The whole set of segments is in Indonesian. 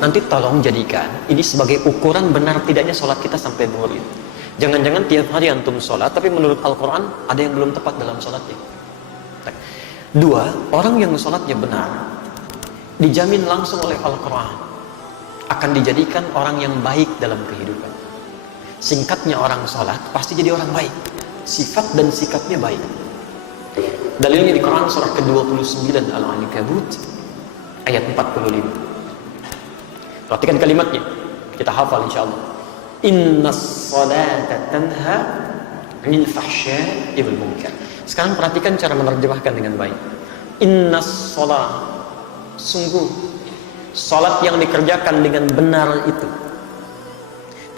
nanti tolong jadikan ini sebagai ukuran benar tidaknya sholat kita sampai zuhur. Jangan-jangan tiap hari antum sholat, tapi menurut Al-Quran ada yang belum tepat dalam sholatnya. Dua, orang yang sholatnya benar, dijamin langsung oleh Al-Quran akan dijadikan orang yang baik dalam kehidupan. Singkatnya orang sholat pasti jadi orang baik, sifat dan sikapnya baik. Dalilnya di Quran surah ke-29 Al-Ankabut ayat 45. Perhatikan kalimatnya, kita hafal insyaallah. Innas salata tanha 'anil fahsya'i wal munkar. Sekarang perhatikan cara menerjemahkan dengan baik. Innas salat, sungguh salat yang dikerjakan dengan benar itu.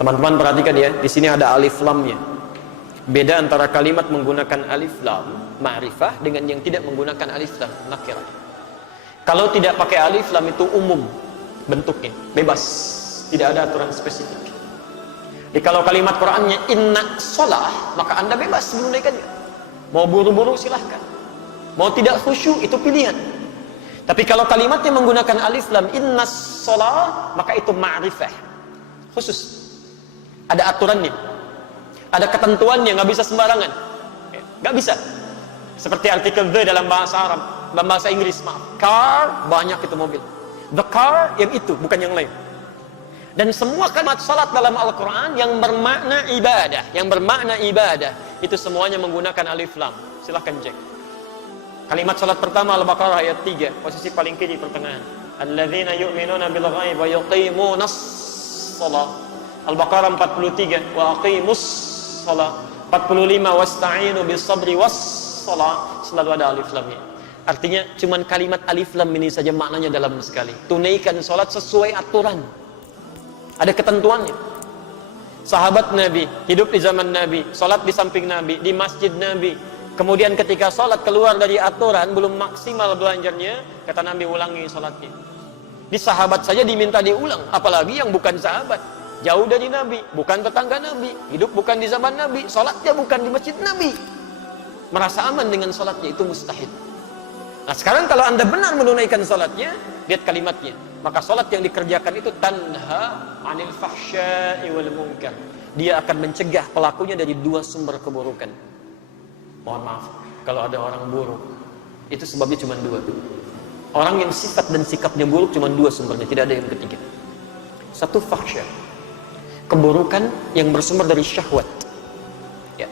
Teman-teman perhatikan ya, di sini ada alif lamnya. Beda antara kalimat menggunakan alif lam ma'rifah dengan yang tidak menggunakan alif lam nakirah. Kalau tidak pakai alif lam itu umum bentuknya, bebas, tidak ada aturan spesifik. Jadi kalau kalimat Qur'annya inna sholah, maka anda bebas menunaikannya. Mau buru-buru silahkan, mau tidak khusyuk itu pilihan. Tapi kalau kalimatnya menggunakan alif lam inna sholah, maka itu ma'rifah khusus, ada aturannya, ada ketentuannya, nggak bisa sembarangan, nggak bisa. Seperti artikel the dalam bahasa Arab, dalam bahasa Inggris, maaf, car, banyak itu mobil, the car yang itu, bukan yang lain. Dan semua kalimat salat dalam Al-Quran yang bermakna ibadah, itu semuanya menggunakan alif lam. Silahkan cek. Kalimat salat pertama Al-Baqarah ayat 3, posisi paling kiri pertengahan. Alladzina yu'minuna bil ghaib wa yuqimunas shalah. Al-Baqarah 43, wa aqimus shalah. 45, wasta'inu bis sabri was shalah. Selalu ada alif lamnya. Artinya cuman kalimat alif lam ini saja maknanya dalam sekali. Tunaikan salat sesuai aturan. Ada ketentuannya. Sahabat Nabi hidup di zaman Nabi, sholat di samping Nabi, di masjid Nabi. Kemudian ketika sholat keluar dari aturan, belum maksimal belajarnya, kata Nabi ulangi sholatnya. Di sahabat saja diminta diulang, apalagi yang bukan sahabat, jauh dari Nabi, bukan tetangga Nabi, hidup bukan di zaman Nabi, sholatnya bukan di masjid Nabi, merasa aman dengan sholatnya, itu mustahil. Nah sekarang kalau anda benar menunaikan sholatnya, lihat kalimatnya, maka sholat yang dikerjakan itu tanha 'anil fahsya'i wal munkar. Dia akan mencegah pelakunya dari dua sumber keburukan. Mohon maaf, kalau ada orang buruk, itu sebabnya cuma dua. Orang yang sifat dan sikapnya buruk cuma dua sumbernya, tidak ada yang ketiga. Satu, fahsya, keburukan yang bersumber dari syahwat. Ya.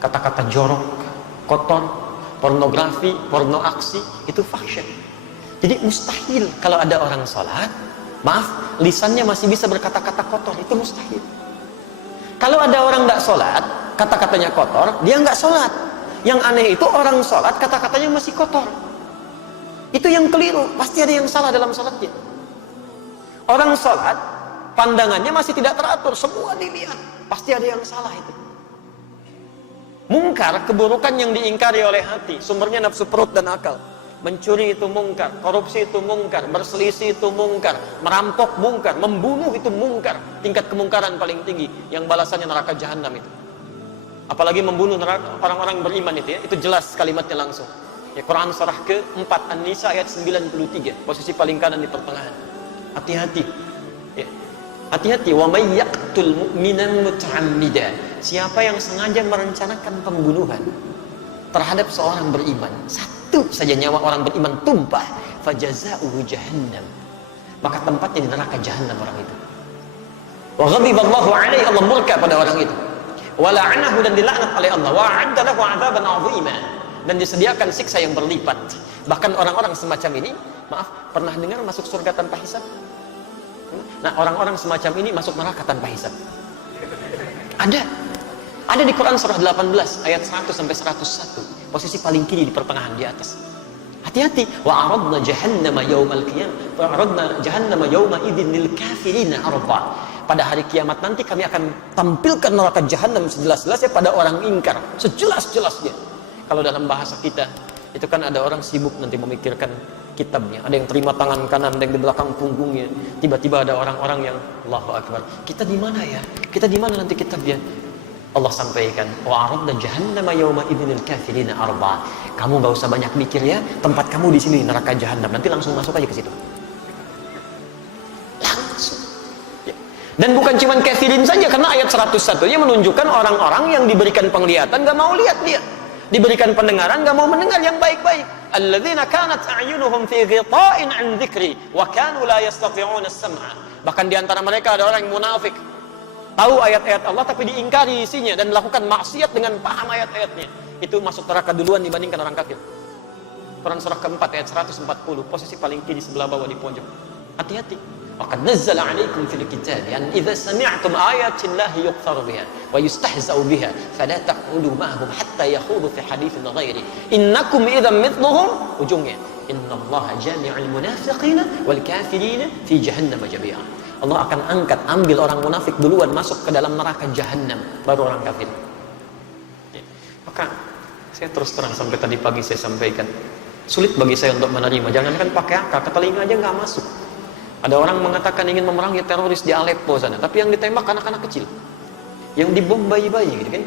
Kata-kata jorok, kotor, pornografi, porno aksi, itu fahsya. Jadi mustahil kalau ada orang sholat, maaf, lisannya masih bisa berkata-kata kotor, itu mustahil. Kalau ada orang tidak sholat, kata-katanya kotor, dia nggak sholat. Yang aneh itu orang sholat, kata-katanya masih kotor. Itu yang keliru, pasti ada yang salah dalam sholatnya. Orang sholat, pandangannya masih tidak teratur, semua dilihat, pasti ada yang salah itu. Mungkar, keburukan yang diingkari oleh hati, sumbernya nafsu perut dan akal. Mencuri itu mungkar, korupsi itu mungkar, berselisih itu mungkar, merampok mungkar, membunuh itu mungkar. Tingkat kemungkaran paling tinggi, yang balasannya neraka jahanam itu. Apalagi membunuh orang-orang beriman itu ya, itu jelas kalimatnya langsung. Ya, Quran surah ke-4 An-Nisa ayat 93, posisi paling kanan di pertengahan. Hati-hati. Ya. Hati-hati, wa may yaqtul mu'minan muta'ammidan. Siapa yang sengaja merencanakan pembunuhan terhadap seorang beriman, satu saja nyawa orang beriman tumpah, fajaza'uhu jahannam, maka tempatnya di neraka jahanam orang itu. Wa ghadiballahu alaihi, Allah murka pada orang itu. Wa la'anahu, dan dilaknat oleh Allah. Wa 'adda lahu 'adzaban 'azima, dan disediakan siksa yang berlipat. Bahkan orang-orang semacam ini, maaf, pernah dengar masuk surga tanpa hisab? Nah, orang-orang semacam ini masuk neraka tanpa hisab. Ada di Quran surah 18 ayat 100 sampai 101, posisi paling kiri di pertengahan di atas. Hati-hati. Wa aradna jahannama yaumal qiyamah, wa aradna jahannama yauma idzin lil kafirina arda. Pada hari kiamat nanti kami akan tampilkan neraka jahanam sejelas-jelasnya pada orang ingkar, sejelas-jelasnya. Kalau dalam bahasa kita, itu kan ada orang sibuk nanti memikirkan kitabnya, ada yang terima tangan kanan, ada yang di belakang punggungnya. Tiba-tiba ada orang-orang yang Allahu Akbar, kita di mana ya? Kita di mana nanti kitabnya? Allah sampaikan, wa aradna jahannama yauma idzil kafirina arba. Kamu gak usah banyak mikir ya, tempat kamu di sini neraka jahanam. Nanti langsung masuk aja ke situ. Dan bukan cuma kafirin saja, karena ayat 101-nya menunjukkan orang-orang yang diberikan penglihatan gak mau lihat dia, diberikan pendengaran gak mau mendengar yang baik-baik. Alladzina kanat a'yunuhum fi ghita'in 'an dzikri wa kanu la yastati'una as-sam'a. Bahkan di antara mereka ada orang yang munafik, tahu ayat-ayat Allah tapi diingkari isinya dan melakukan maksiat dengan paham ayat-ayatnya. Itu masuk neraka duluan dibandingkan orang kafir. Quran surah keempat ayat 140, posisi paling kiri sebelah bawah di pojok. Hati-hati. Waqad nazzala 'alaikum fil kitabi an idza sami'tum ayati llahi yuqtaru biha wa yustahza'u biha fala taqudu ma'ahum hatta yakhudu fi haditsin ghairi innakum idzan mithluhum. Ujungnya innallaha jami'ul munafiqina wal kafirina fi jahannam jami'a. Allah akan ambil orang munafik duluan masuk ke dalam neraka jahanam, baru orang kafir. Maka saya terus terang sampai tadi pagi saya sampaikan, sulit bagi saya untuk menerima. Jangankan pakai akal, ke telinga aja nggak masuk. Ada orang mengatakan ingin memerangi teroris di Aleppo sana, tapi yang ditembak anak-anak kecil, yang dibom bayi-bayi, gitu kan?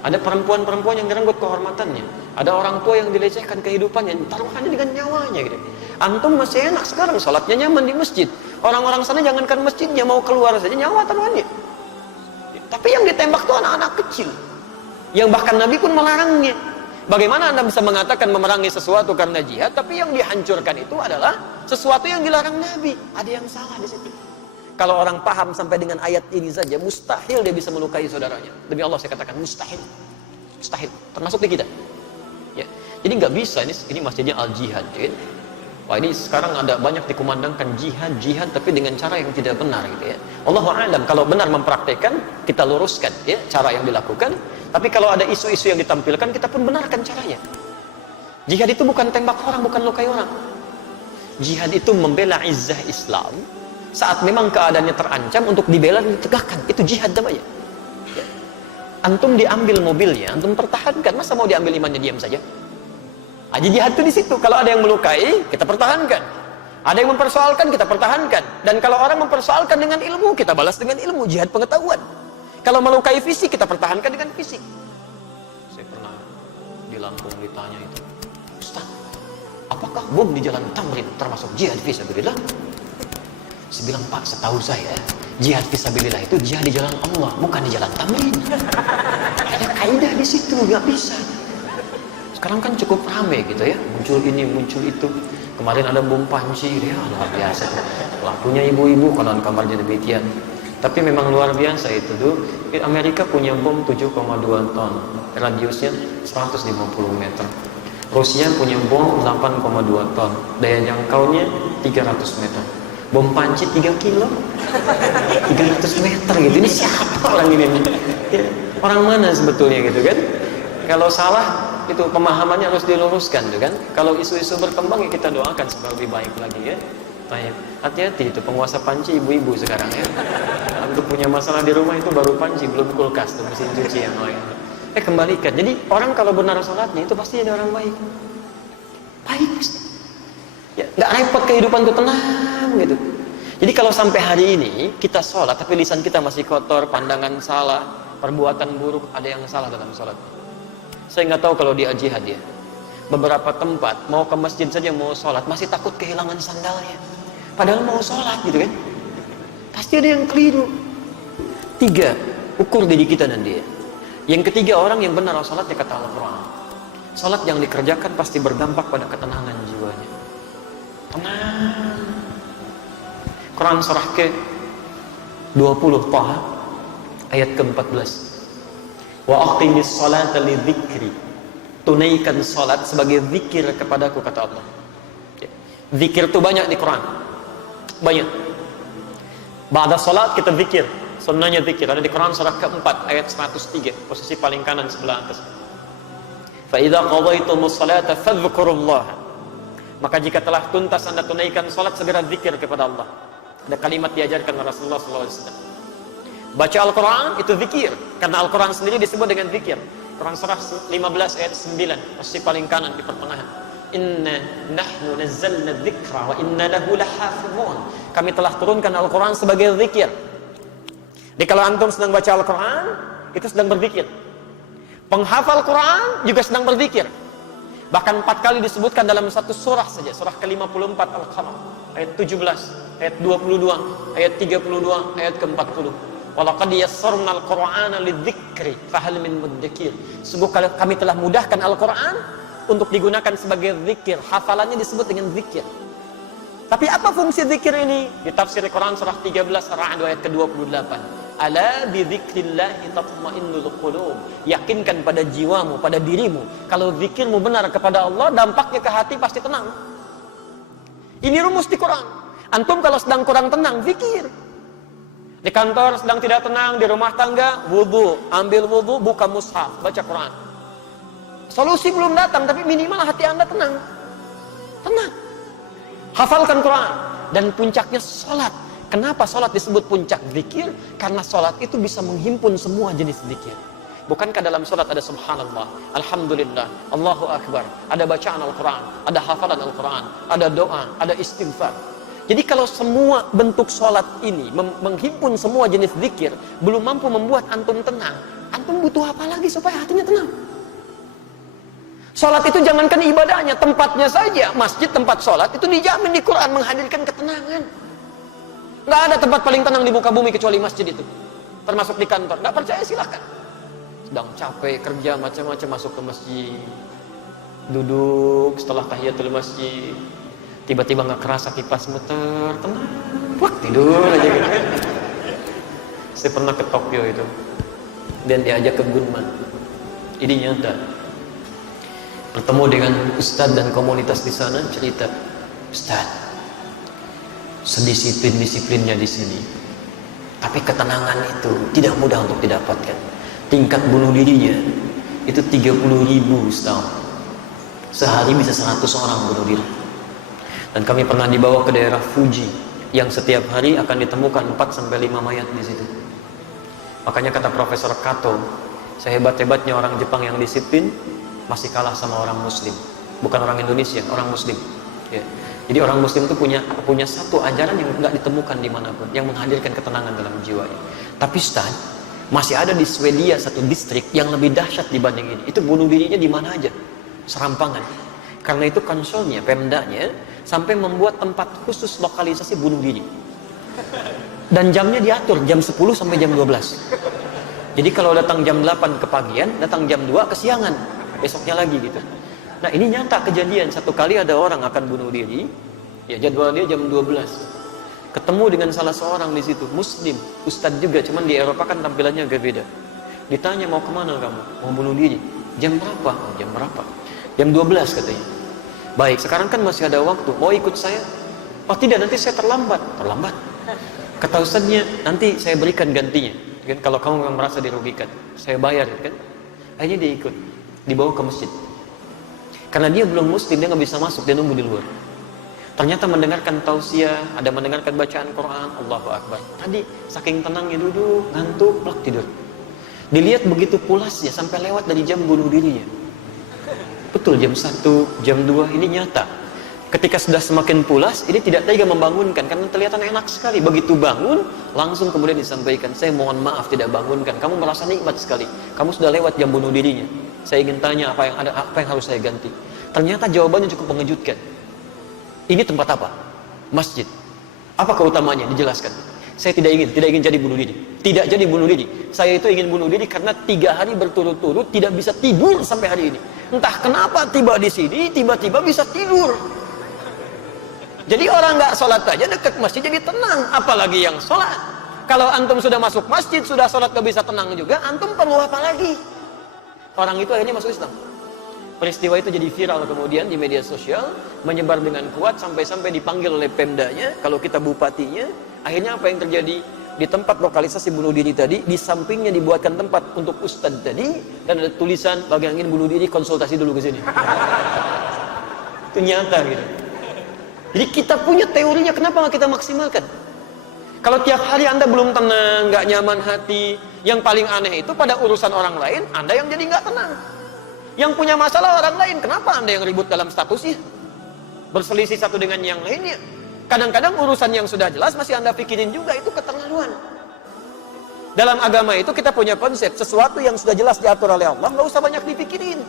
Ada perempuan-perempuan yang direnggut kehormatannya, ada orang tua yang dilecehkan kehidupannya, taruhannya dengan nyawanya, gitu. Antum masih enak sekarang, sholatnya nyaman di masjid. Orang-orang sana jangankan masjidnya, mau keluar saja nyawa taruhannya. Tapi yang ditembak itu anak-anak kecil, yang bahkan Nabi pun melarangnya. Bagaimana Anda bisa mengatakan memerangi sesuatu karena jihad, tapi yang dihancurkan itu adalah sesuatu yang dilarang Nabi? Ada yang salah di situ. Kalau orang paham sampai dengan ayat ini saja, mustahil dia bisa melukai saudaranya. Demi Allah saya katakan mustahil, mustahil. Termasuk di kita. Ya. Jadi nggak bisa. Ini masjidnya Al Jihad. Ya. Wah, ini sekarang ada banyak dikumandangkan jihad, tapi dengan cara yang tidak benar, gitu ya. Allahu a'lam. Kalau benar mempraktekkan, kita luruskan ya cara yang dilakukan. Tapi kalau ada isu-isu yang ditampilkan, kita pun benarkan caranya. Jihad itu bukan tembak orang, bukan lukai orang. Jihad itu membela izzah Islam saat memang keadaannya terancam untuk dibela dan ditegakkan. Itu jihad namanya. Ya. Antum diambil mobilnya, antum pertahankan. Masa mau diambil imannya diam saja? Aji jihad itu di situ. Kalau ada yang melukai, kita pertahankan. Ada yang mempersoalkan, kita pertahankan. Dan kalau orang mempersoalkan dengan ilmu, kita balas dengan ilmu. Jihad pengetahuan. Kalau melukai fisik, kita pertahankan dengan fisik. Saya pernah di Lampung ditanya itu, Ustaz, apakah bom di jalan Tamrin termasuk jihad fisabilillah? Saya bilang, Pak, setahu saya jihad fisabilillah itu jihad di jalan Allah, bukan di jalan Tamrin. Ada kaidah di situ, nggak bisa. Sekarang kan cukup rame gitu ya, muncul ini, muncul itu. Kemarin ada bom panci, ya luar biasa. Pelakunya ibu-ibu, konon kamarnya demikian. Tapi memang luar biasa itu tuh. Amerika punya bom 7,2 ton, radiusnya 150 meter. Rusia punya bom 8,2 ton, daya jangkaunya 300 meter. Bom panci 3 kilo, 300 meter gitu. Ini siapa orang ini? Ya, orang mana sebetulnya gitu kan? Kalau salah, itu pemahamannya harus diluruskan tuh kan. Kalau isu-isu berkembang ya kita doakan supaya lebih baik lagi ya. Baik, hati-hati itu penguasa panci ibu-ibu sekarang ya. Untuk punya masalah di rumah itu baru panci, belum kulkas tuh, mesin cuci yang lain. Kembalikan. Jadi orang kalau benar sholatnya itu pasti ada orang baik. Baik pasti. Ya, nggak repot kehidupan tuh, tenang gitu. Jadi kalau sampai hari ini kita sholat tapi lisan kita masih kotor, pandangan salah, perbuatan buruk, ada yang salah dalam sholat. Saya nggak tahu kalau di jihad ya. Beberapa tempat mau ke masjid saja mau sholat masih takut kehilangan sandalnya. Padahal mau sholat gitu kan. Pasti ada yang keliru. 3, ukur diri kita dan dia. Yang ketiga, orang yang benar sholatnya kata Al-Quran. Sholat yang dikerjakan pasti berdampak pada ketenangan jiwanya. Tenang. Quran surah ke-20 Taha ayat ke-14. Wa aqimis sholata li dzikri. Tunaikan sholat sebagai zikir kepadaku, kata Allah. Zikir itu banyak di Quran. Banyak. Ba'da sholat kita zikir. Sunnahnya zikir. Ada di Quran surah ke-4 ayat 103. Posisi paling kanan sebelah atas. Fa idza qadaytumus sholata fadhkurullaha. Maka jika telah tuntas Anda tunaikan sholat, segera zikir kepada Allah. Ada kalimat diajarkan oleh Rasulullah SAW. Baca Al-Quran itu zikir. Karena Al-Quran sendiri disebut dengan zikir. Quran surah 15 ayat 9, posisi paling kanan di pertengahan. Inna nahnu nazzalna dzikra wa inna lahu lahafizun. Kami telah turunkan Al-Quran sebagai zikir. Jadi kalau antum sedang baca Al-Quran, itu sedang berzikir. Penghafal Quran juga sedang berzikir. Bahkan 4 kali disebutkan dalam satu surah saja, surah ke-54 Al-Qamar, ayat 17, ayat 22, ayat 32, ayat ke-40. Walaqad yassarnal Qur'ana lidzikri fahal min mudzakir. Sungguh kami telah mudahkan Al-Qur'an untuk digunakan sebagai zikir. Hafalannya disebut dengan zikir. Tapi apa fungsi zikir ini? Di tafsir Quran surah 13 Ar-Ra'd ayat ke-28. Ala bi dzikrillahi tatma'innul qulub. Yakinkan pada jiwamu, pada dirimu, kalau zikirmu benar kepada Allah, dampaknya ke hati pasti tenang. Ini rumus di Quran. Antum kalau sedang kurang tenang, zikir. Di kantor sedang tidak tenang, di rumah tangga, wudu, ambil wudu, buka mushaf, baca Quran. Solusi belum datang, tapi minimal hati Anda tenang. Tenang. Hafalkan Quran. Dan puncaknya salat. Kenapa salat disebut puncak zikir? Karena salat itu bisa menghimpun semua jenis zikir. Bukankah dalam salat ada subhanallah, alhamdulillah, Allahu akbar, ada bacaan Al-Quran, ada hafalan Al-Quran, ada doa, ada istighfar. Jadi kalau semua bentuk salat ini menghimpun semua jenis zikir, belum mampu membuat antum tenang, antum butuh apa lagi supaya hatinya tenang? Salat itu jangankan ibadahnya, tempatnya saja, masjid tempat salat itu dijamin di Quran menghadirkan ketenangan. Nggak ada tempat paling tenang di muka bumi kecuali masjid itu, termasuk di kantor. Nggak percaya silahkan. Sedang capek kerja macam-macam, masuk ke masjid, duduk setelah tahiyatul masjid, tiba-tiba nggak kerasa kipas muter, tenang, wah tidur aja gitu. Saya pernah ke Tokyo itu dan diajak ke Gunma. Ini nyata. Bertemu dengan ustadz dan komunitas di sana, cerita, Ustadz, sedisiplin-disiplinnya di sini, tapi ketenangan itu tidak mudah untuk didapatkan. Tingkat bunuh dirinya itu 30.000 setahun. Sehari bisa 100 orang bunuh diri. Dan kami pernah dibawa ke daerah Fuji yang setiap hari akan ditemukan 4-5 mayat di situ. Makanya kata Profesor Kato, sehebat-hebatnya orang Jepang yang disiplin masih kalah sama orang Muslim. Bukan orang Indonesia, orang Muslim. Ya. Jadi orang Muslim itu punya satu ajaran yang nggak ditemukan dimanapun, yang menghadirkan ketenangan dalam jiwanya. Tapi Ustaz, masih ada di Swedia satu distrik yang lebih dahsyat dibanding ini. Itu bunuh dirinya di mana aja, serampangan. Karena itu konsolnya, Pemdanya sampai membuat tempat khusus lokalisasi bunuh diri. Dan jamnya diatur, jam 10 sampai jam 12. Jadi kalau datang jam 8 kepagian, datang jam 2 kesiangan, besoknya lagi gitu. Nah ini nyata kejadian, satu kali ada orang akan bunuh diri, ya jadwal dia jam 12. Ketemu dengan salah seorang di situ, Muslim, Ustadz juga, cuman di Eropa kan tampilannya agak beda. Ditanya mau kemana kamu? Mau bunuh diri. Jam berapa? Oh, jam berapa? Jam 12 katanya. Baik, sekarang kan masih ada waktu, mau ikut saya? Oh tidak, nanti saya terlambat. Terlambat? Kata Ustadznya, nanti saya berikan gantinya. Kan, kalau kamu merasa dirugikan, saya bayar kan? Akhirnya dia ikut, dibawa ke masjid. Karena dia belum Muslim, dia nggak bisa masuk, dia nunggu di luar. Ternyata mendengarkan tausiah, ada mendengarkan bacaan Quran, Allahu Akbar. Tadi saking tenangnya duduk, ngantuk, plak tidur. Dilihat begitu pulasnya sampai lewat dari jam bunuh dirinya. Betul, jam 1, jam 2, ini nyata. Ketika sudah semakin pulas, ini tidak tega membangunkan karena kelihatan enak sekali. Begitu bangun, langsung kemudian disampaikan, saya mohon maaf tidak bangunkan. Kamu merasa nikmat sekali. Kamu sudah lewat jam bunuh dirinya. Saya ingin tanya apa yang harus saya ganti. Ternyata jawabannya cukup mengejutkan. Ini tempat apa? Masjid. Apa keutamanya? Dijelaskan. Saya tidak ingin jadi bunuh diri. Tidak jadi bunuh diri. Saya itu ingin bunuh diri karena 3 hari berturut-turut tidak bisa tidur sampai hari ini. Entah kenapa tiba di sini, tiba-tiba bisa tidur. Jadi orang nggak sholat aja dekat masjid jadi tenang, apalagi yang sholat. Kalau antum sudah masuk masjid, sudah sholat gak bisa tenang juga, antum perlu apa lagi? Orang itu akhirnya masuk Islam. Peristiwa itu jadi viral kemudian di media sosial, menyebar dengan kuat sampai-sampai dipanggil oleh Pemdanya, kalau kita bupatinya. Akhirnya apa yang terjadi? Di tempat lokalisasi bunuh diri tadi, di sampingnya dibuatkan tempat untuk ustadz tadi, dan ada tulisan, bagi yang ingin bunuh diri konsultasi dulu ke sini. Itu nyata gitu. Jadi kita punya teorinya, kenapa nggak kita maksimalkan? Kalau tiap hari Anda belum tenang, nggak nyaman hati, yang paling aneh itu pada urusan orang lain, Anda yang jadi nggak tenang. Yang punya masalah orang lain, kenapa Anda yang ribut dalam statusnya? Berselisih satu dengan yang lainnya. Kadang-kadang urusan yang sudah jelas masih Anda pikirin juga, itu keterlaluan. Dalam agama itu kita punya konsep, sesuatu yang sudah jelas diatur oleh Allah, nggak usah banyak dipikirin.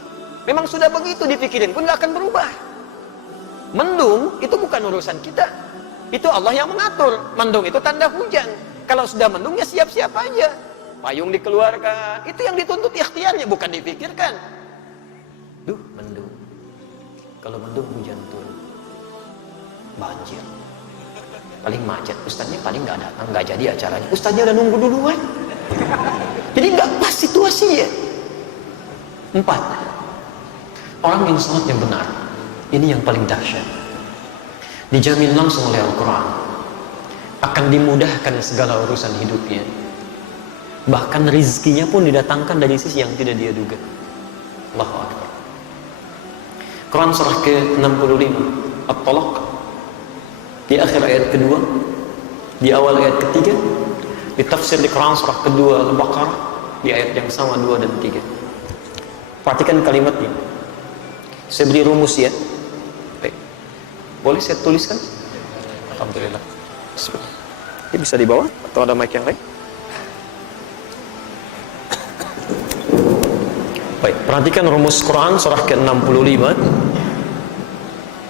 Memang sudah begitu dipikirin pun nggak akan berubah. Mendung itu bukan urusan kita. Itu Allah yang mengatur. Mendung itu tanda hujan. Kalau sudah mendung ya siap-siap aja. Payung dikeluarkan. Itu yang dituntut ikhtiarnya, bukan dipikirkan. Duh, mendung. Kalau mendung hujan turun. Banjir. Paling macet. Ustaznya paling nggak datang, nggak jadi acaranya. Ustaznya udah nunggu duluan. Jadi nggak pas situasinya. 4. Orang yang sholatnya benar. Ini yang paling dahsyat. Dijamin langsung oleh Al-Quran. Akan dimudahkan segala urusan hidupnya. Bahkan rizkinya pun didatangkan dari sisi yang tidak dia duga. Allahu Akbar. Quran surah ke-65 At-Talaq, di akhir ayat kedua, di awal ayat ketiga, di tafsir di Quran surah kedua Al-Baqarah, di ayat yang sama 2 dan 3. Perhatikan kalimatnya. Saya beri rumus ya. Baik. Boleh saya tuliskan? Alhamdulillah. Bismillah. Ini bisa di bawah atau ada mic yang lain? Baik, perhatikan rumus Quran surah ke-65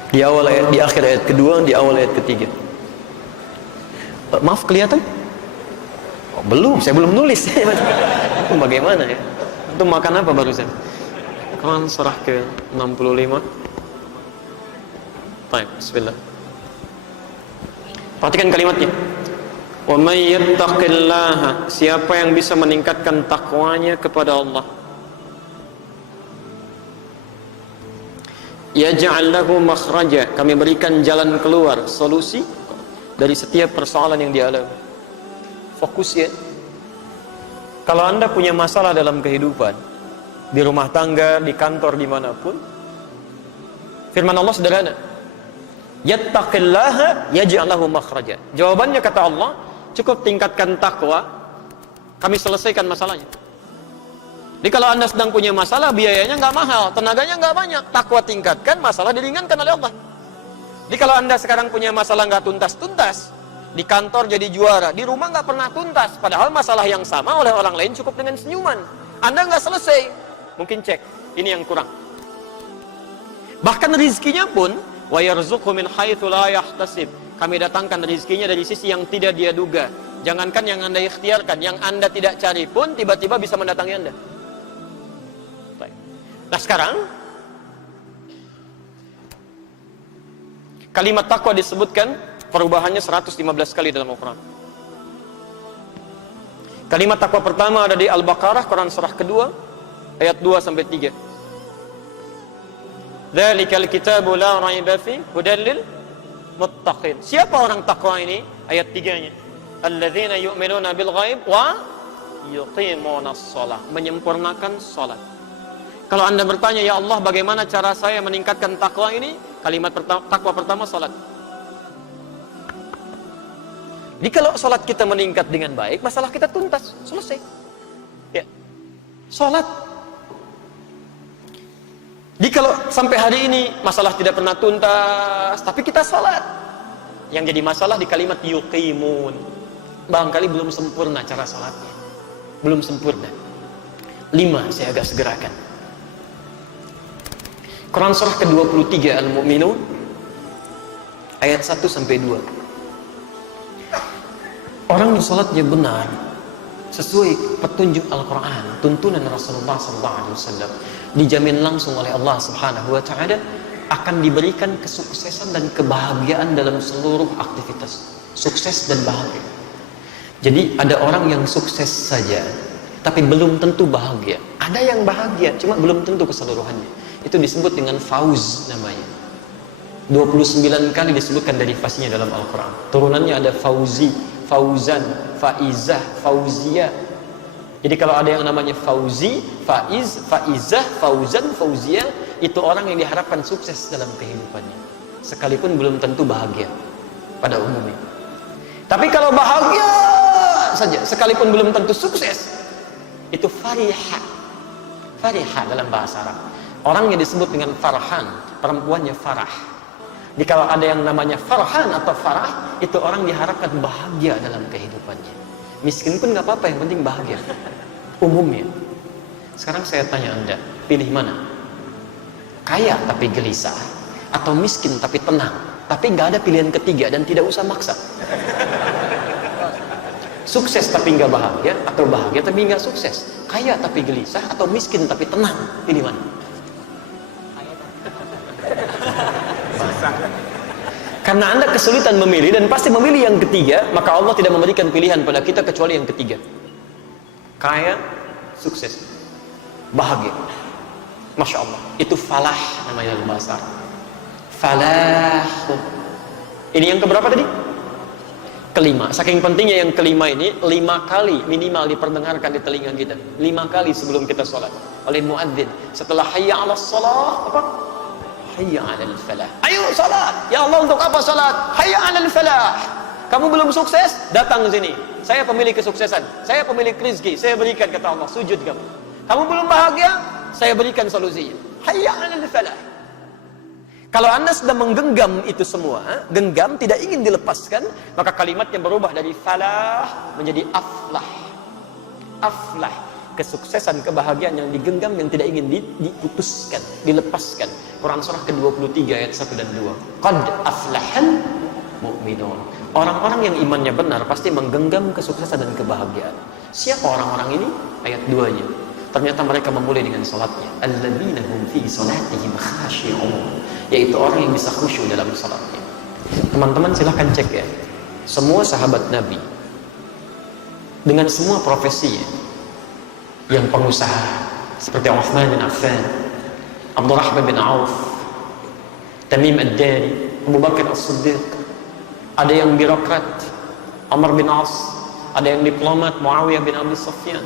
di awal ayat, di akhir ayat kedua, di awal ayat ketiga. Maaf, kelihatan? Oh, belum, saya belum nulis. Itu bagaimana ya? Itu makan apa barusan? Quran surah ke-65. Baik, bismillah. Perhatikan kalimatnya. Wa may yattaqillaha, siapa yang bisa meningkatkan takwanya kepada Allah, yaj'al lahu makhraja, kami berikan jalan keluar, solusi dari setiap persoalan yang dialami. Fokus ya. Kalau Anda punya masalah dalam kehidupan, di rumah tangga, di kantor, dimanapun, firman Allah sederhana, yattaqillaha yaj'al lahu makhraja. Jawabannya kata Allah, cukup tingkatkan takwa, kami selesaikan masalahnya. Jadi kalau Anda sedang punya masalah, biayanya nggak mahal, tenaganya nggak banyak, takwa tingkatkan, masalah diringankan oleh Allah. Jadi kalau Anda sekarang punya masalah nggak tuntas-tuntas, di kantor jadi juara, di rumah nggak pernah tuntas, padahal masalah yang sama oleh orang lain cukup dengan senyuman, Anda nggak selesai, mungkin cek, ini yang kurang. Bahkan rizkinya pun, wa yarzuqhu min haitsu la yahtasib, kami datangkan rizkinya dari sisi yang tidak dia duga. Jangankan yang Anda ikhtiarkan, yang Anda tidak cari pun tiba-tiba bisa mendatangi Anda. Nah sekarang kalimat takwa disebutkan perubahannya 115 kali dalam Al-Quran. Kalimat takwa pertama ada di Al-Baqarah, Quran surah kedua, ayat 2 sampai 3. Dzalikal kitabu la raiba fi hudal lil muttaqin. Siapa orang takwa ini? Ayat 3-nya. Alladzina yu'minuna bil ghaib wa yuqimunas shalah, menyempurnakan salat. Kalau Anda bertanya, ya Allah, bagaimana cara saya meningkatkan takwa ini? Kalimat takwa pertama, salat. Jadi kalau salat kita meningkat dengan baik, masalah kita tuntas, selesai. Ya, salat. Jadi kalau sampai hari ini masalah tidak pernah tuntas, tapi kita salat, yang jadi masalah di kalimat yuqimun. Barangkali belum sempurna cara salatnya, belum sempurna. 5 saya agak segerakan. Quran surah ke-23 Al-Mu'minun ayat 1 sampai 2. Orang yang salatnya benar sesuai petunjuk Al-Quran, tuntunan Rasulullah SAW, dijamin langsung oleh Allah Subhanahu wa Ta'ala akan diberikan kesuksesan dan kebahagiaan dalam seluruh aktivitas. Sukses dan bahagia. Jadi ada orang yang sukses saja tapi belum tentu bahagia. Ada yang bahagia cuma belum tentu keseluruhannya. Itu disebut dengan fauz namanya. 29 kali disebutkan dari fazinya dalam Al-Quran. Turunannya ada fauzi, fauzan, faizah, fauziyah. Jadi kalau ada yang namanya fauzi, faiz, faizah, fauzan, fauziyah, itu orang yang diharapkan sukses dalam kehidupannya, sekalipun belum tentu bahagia pada umumnya. Tapi kalau bahagia saja, sekalipun belum tentu sukses, itu fariha. Fariha dalam bahasa Arab. Orangnya disebut dengan farhan, perempuannya farah. Jadi kalau ada yang namanya farhan atau farah, itu orang diharapkan bahagia dalam kehidupannya. Miskin pun nggak apa-apa, yang penting bahagia. Umumnya. Sekarang saya tanya Anda, pilih mana? Kaya tapi gelisah, atau miskin tapi tenang, tapi nggak ada pilihan ketiga dan tidak usah maksa. Sukses tapi nggak bahagia, atau bahagia tapi nggak sukses. Kaya tapi gelisah, atau miskin tapi tenang. Pilih mana? Karena Anda kesulitan memilih dan pasti memilih yang ketiga, maka Allah tidak memberikan pilihan pada kita kecuali yang ketiga. Kaya, sukses, bahagia. Masya Allah, itu falah namanya dalam bahasa Arab. Falah. Ini yang keberapa tadi? Kelima. Saking pentingnya yang kelima ini, 5 kali minimal diperdengarkan di telinga kita. 5 kali sebelum kita sholat oleh muadzin. Setelah hayya 'alas shalah, apa? Hayya 'alal falah. Ayo salat. Ya Allah, untuk apa salat? Hayya 'alal falah. Kamu belum sukses? Datang ke sini. Saya pemilik kesuksesan. Saya pemilik rezeki. Saya berikan, kata Allah, sujud kamu. Kamu belum bahagia? Saya berikan solusinya. Hayya 'alal falah. Kalau Anda sudah menggenggam itu semua, genggam tidak ingin dilepaskan, maka kalimatnya berubah dari falah menjadi aflah. Aflah. Kesuksesan, kebahagiaan yang digenggam, yang tidak ingin diputuskan, dilepaskan. Quran surah ke-23 ayat 1 dan 2. Qad aflahal mu'minun. Orang-orang yang imannya benar pasti menggenggam kesuksesan dan kebahagiaan. Siapa orang-orang ini? Ayat 2-nya. Ternyata mereka memulai dengan salatnya. Alladzina hum fi salatihim khashi'un. Yaitu orang yang bisa khusyuk dalam salatnya. Teman-teman silahkan cek ya. Semua sahabat Nabi dengan semua profesinya, yang pengusaha seperti Uthman bin Affan, Abdurrahman bin Auf, Tamim ad-Dari, Abu Bakar as-Siddiq, ada yang birokrat, Amr bin As, ada yang diplomat, Muawiyah bin Abi Sufyan.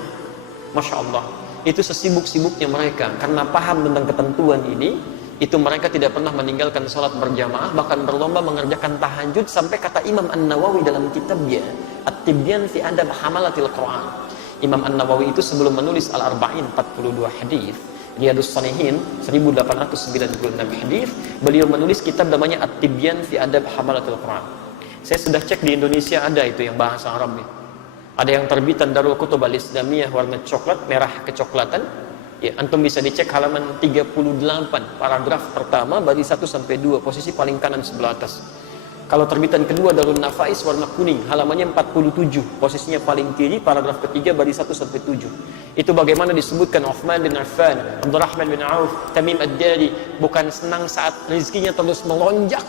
Masya Allah, itu sesibuk-sibuknya mereka karena paham tentang ketentuan ini, itu mereka tidak pernah meninggalkan sholat berjamaah, bahkan berlomba mengerjakan tahajud, sampai kata Imam An-Nawawi dalam kitabnya At-Tibyan fi Adab Hamalatil Quran. Imam An-Nawawi itu sebelum menulis Al-Arba'in 42 hadis, Riyadhus Shalihin 1896 hadis, beliau menulis kitab namanya At-Tibyan fi Adab Hamalatul Quran. Saya sudah cek di Indonesia ada itu yang bahasa Arabnya. Ada yang terbitan Darul Kutub Al-Islamiyah warna coklat, merah kecoklatan. Ya, antum bisa dicek halaman 38, paragraf pertama baris 1 sampai 2, posisi paling kanan sebelah atas. Kalau terbitan kedua Darul Nafais warna kuning, halamannya 47, posisinya paling kiri, paragraf ketiga baris 1 sampai 7. Itu bagaimana disebutkan Uthman bin Affan, Abdurrahman bin Auf, Tamim ad-Dari bukan senang saat rezekinya terus melonjak,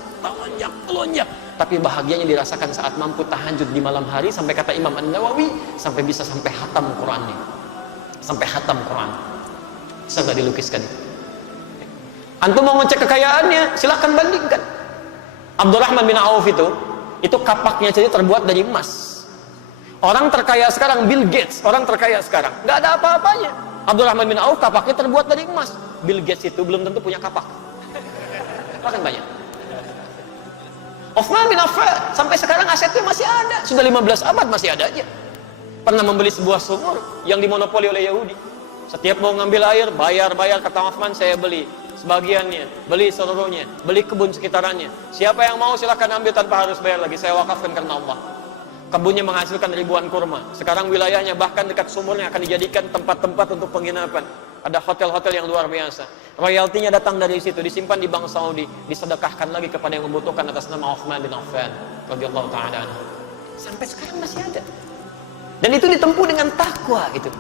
tapi bahagianya dirasakan saat mampu tahajud di malam hari, sampai kata Imam An-Nawawi sampai bisa sampai hatam Qurannya. Sampai hatam Quran. Bisa nggak dilukiskan? Antum mau ngecek kekayaannya, silahkan bandingkan. Abdurrahman bin Auf itu kapaknya jadi terbuat dari emas. Orang terkaya sekarang Bill Gates, orang terkaya sekarang nggak ada apa-apanya. Abdurrahman bin Auf kapaknya terbuat dari emas. Bill Gates itu belum tentu punya kapak, bahkan banyak. Uthman bin Affan sampai sekarang asetnya masih ada, sudah 15 abad masih ada aja. Pernah membeli sebuah sumur yang dimonopoli oleh Yahudi. Setiap mau ngambil air, bayar, kata Uthman, saya beli sebagiannya, beli seluruhnya, beli kebun sekitarannya. Siapa yang mau silakan ambil tanpa harus bayar lagi, saya wakafkan karena Allah. Kebunnya menghasilkan ribuan kurma. Sekarang wilayahnya bahkan dekat sumurnya akan dijadikan tempat-tempat untuk penginapan. Ada hotel-hotel yang luar biasa. Royaltinya datang dari situ, disimpan di Bank Saudi, disedekahkan lagi kepada yang membutuhkan atas nama Uthman bin Affan radhiyallahu ta'ala anhu. Sampai sekarang masih ada. Dan itu ditempuh dengan takwa itu.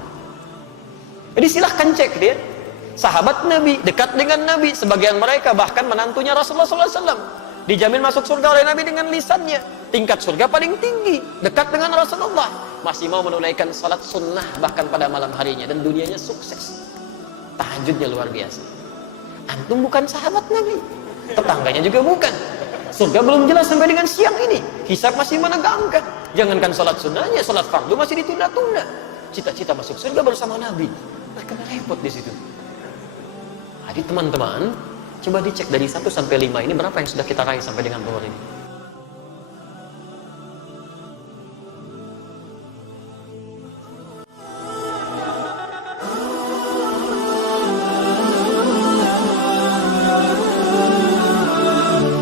Jadi silahkan cek dia. Sahabat Nabi, dekat dengan Nabi, sebagian mereka bahkan menantunya Rasulullah SAW, dijamin masuk surga oleh Nabi dengan lisannya, tingkat surga paling tinggi, dekat dengan Rasulullah, masih mau menunaikan salat sunnah bahkan pada malam harinya, dan dunianya sukses, tahajudnya luar biasa. Antum bukan sahabat Nabi, tetangganya juga bukan, surga belum jelas sampai dengan siang ini, hisab masih menegangkan, jangankan salat sunnahnya, salat fardu masih ditunda-tunda, cita-cita masuk surga bersama Nabi, mereka repot di situ. Jadi teman-teman, coba dicek dari 1 sampai 5 ini berapa yang sudah kita raih sampai dengan bawah ini.